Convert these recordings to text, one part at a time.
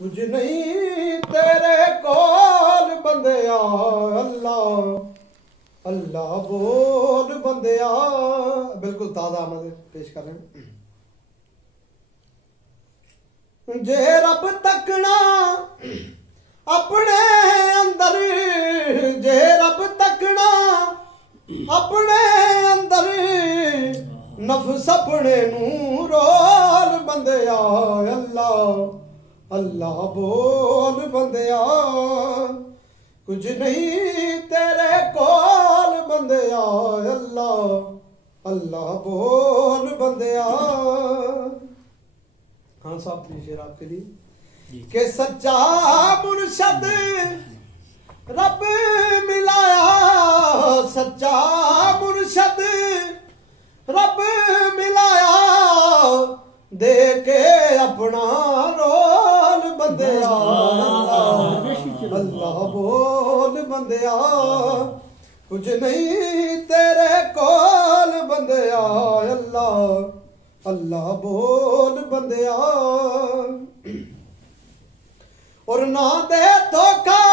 कुछ नहीं तेरे कोल बंदिया अल्लाह अल्लाह बोल बंदिया। बिल्कुल ताज़ा आमद पेश कर रहे हैं। जे रब तकना अपने अंदर, जे रब तकना अपने अंदर, नफ्स अपने नूं रोल बंदिया अल्लाह अल्लाह बोल बंदिया। कुछ नहीं तेरे कोल बंदिया अल्लाह अल्लाह बोल बंदिया। हाँ साहब शेर आपके लिए कि सच्चा मुर्शद रब मिलाया, सच्चा मुर्शद रब मिलाया, दे के अपना रोल बंदिया अल्लाह बोल बंदिया। कुछ नहीं तेरे कोल बंदिया अल्लाह अल्लाह बोल बंदिया। और ना दे धोखा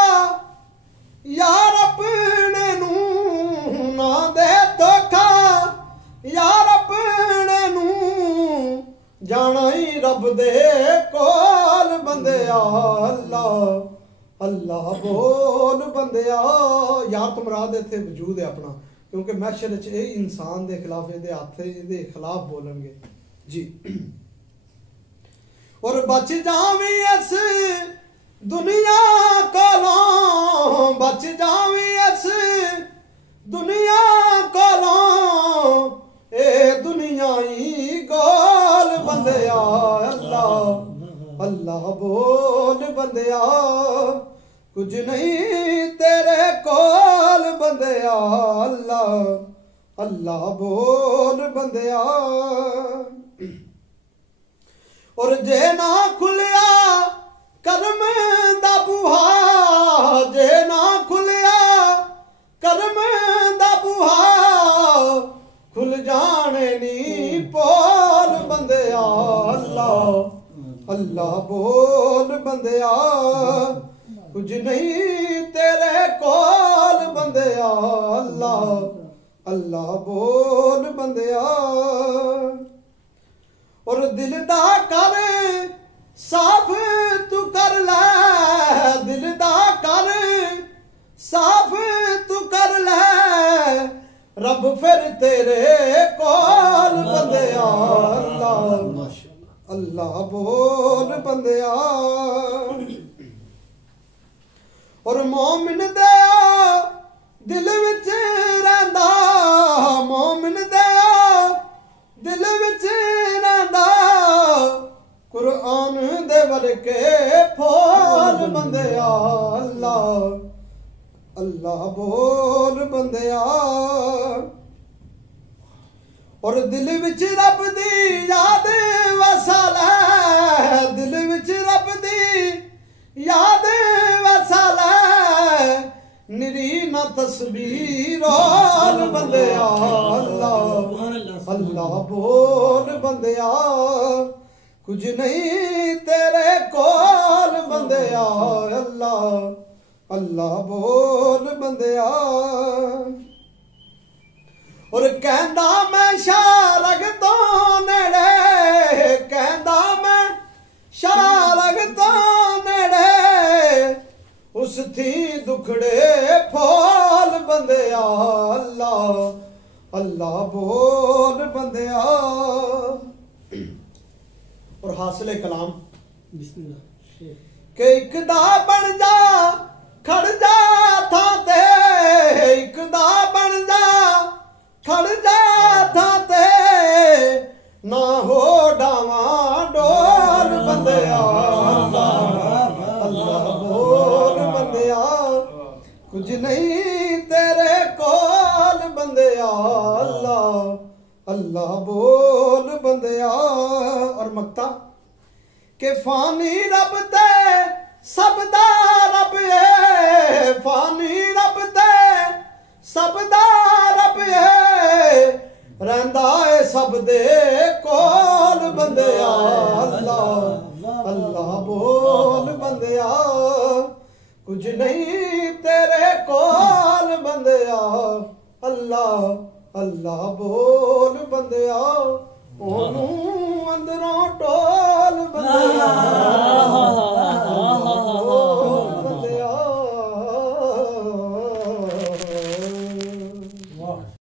यार अपने नूं, ना दे धोखा यार अपने नूं, जाना ही रब दे कोल बंदिया अल्लाह अल्लाह बोल बंदिया। यार तो मुराद इत्थे वजूद है अपना, क्योंकि मैशर च ये इंसान के खिलाफ ये हथ ये खिलाफ बोलणगे जी। और बच जावी इस दुनिया कोलों, बच जावी इस दुनिया कोलों, ए दुनिया ही गोल बंदिया अल्लाह अल्लाह बोल बंदिया। कुछ नहीं तेरे कोल बंदिया अल्लाह अल्लाह बोल बंदिया। और जे ना खुलिया करम दा बूहा, जे ना खुलिया करम दा बूहा, खुल जाने नी पोल बंदिया अल्लाह अल्लाह बोल बंदिया। कुछ नहीं तेरे कोल बंदिया अल्लाह अल्लाह बोल बंदिया। और दिल दा कर साफ तू कर ले, दिल दा कर साफ तू कर ले, रब फिर तेरे कोल बंदिया अल्लाह अल्लाह बोल बंदिया। और मोमिन दया दिल विच रहिंदा, मोमिन दया दिल विच रहिंदा, कुरान दे वर्के फौल बंदिया अल्लाह अल्लाह बोल बंदिया। और दिल विच रब दी याद वसा लै, दिल विच रब दी याद वसा लै, निरी ना तस्बीर रोल बंदिया अल्लाह अल्लाह बोल बंदिया। कुछ नहीं तेरे कोल बंदिया अल्लाह अल्लाह बोल बंदिया। और कहंदा मैं शारग तो नेड़े, कहंदा मैं शारग तो नेड़े, उस थी दुखड़े फौल बंदिया अल्लाह अल्लाह बोल बंदिया। और हासिले कलाम के एक दा बन जा खड़ जा था ते, एक दा बन जा खड़ जा था ते, ना हो डावा डोल बंदिया अल्लाह बोल बंदिया। कुछ नहीं तेरे कोल बंदिया अल्लाह अल्लाह बोल बंदिया। और मक्ता के फानी रब ते सबदा रब है, फानी रब ते सबदा रब है, रहिंदा है सब दे कोल बंदिया अल्लाह अल्लाह बोल कुछ नहीं तेरे कोल बंदिया अल्लाह अल्लाह बोल बंदिया ओनू अंदरों टोल बंदिया